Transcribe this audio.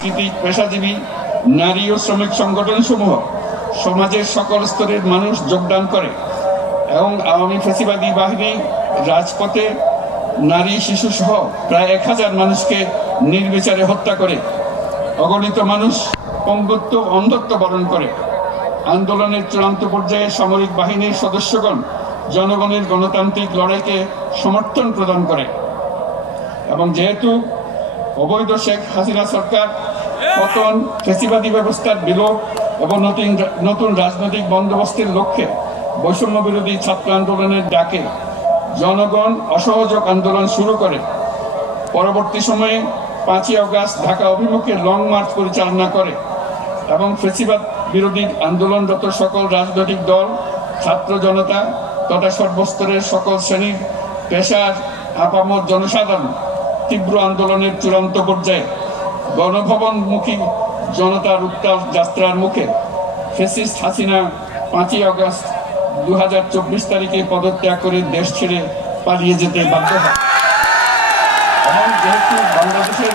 পেশাজীবী নারী ও শ্রমিক সংগঠনসমূহ সমাজের সকল স্তরের মানুষ যোগদান করে এবং আওয়ামী ফ্যাসিবাদী বাহিনী রাজপথে নারী শিশু সহ প্রায় 1000 মানুষকে নির্বিচারে হত্যা করে, অগণিত মানুষ পঙ্গুত্ব অন্ধত্ব বরণ করে। আন্দোলনের চূড়ান্ত পর্যায়ে সামরিক বাহিনীর সদস্যগণ জনগণের গণতান্ত্রিক লড়াইকে সমর্থন প্রদান করে এবং যেহেতু অবৈধ শেখ হাসিনা সরকার পতন, ফ্যাসিবাদী ব্যবস্থার বিলোপ এবং নতুন রাজনৈতিক বন্দোবস্তের লক্ষ্যে বৈষম্য বিরোধী ছাত্র আন্দোলনের ডাকে জনগণ অসহযোগ আন্দোলন শুরু করে। পরবর্তী সময়ে 5ই আগস্ট ঢাকা অভিমুখে লং মার্চ পরিচালনা করে এবং ফ্যাসিবাদ বিরোধী আন্দোলনরত সকল রাজনৈতিক দল, ছাত্র জনতা তথা সর্বস্তরের সকল শ্রেণীর পেশার আপামর জনসাধারণ তীব্র আন্দোলনের চূড়ান্ত পর্যায়ে গণভবনমুখী জনতার উত্তাল যাত্রার মুখে ফ্যাসিস্ট হাসিনা 5ই আগস্ট 2024 তারিখে পদত্যাগ করে দেশ ছেড়ে পালিয়ে যেতে বাধ্য হয় এবং যেহেতু বাংলাদেশের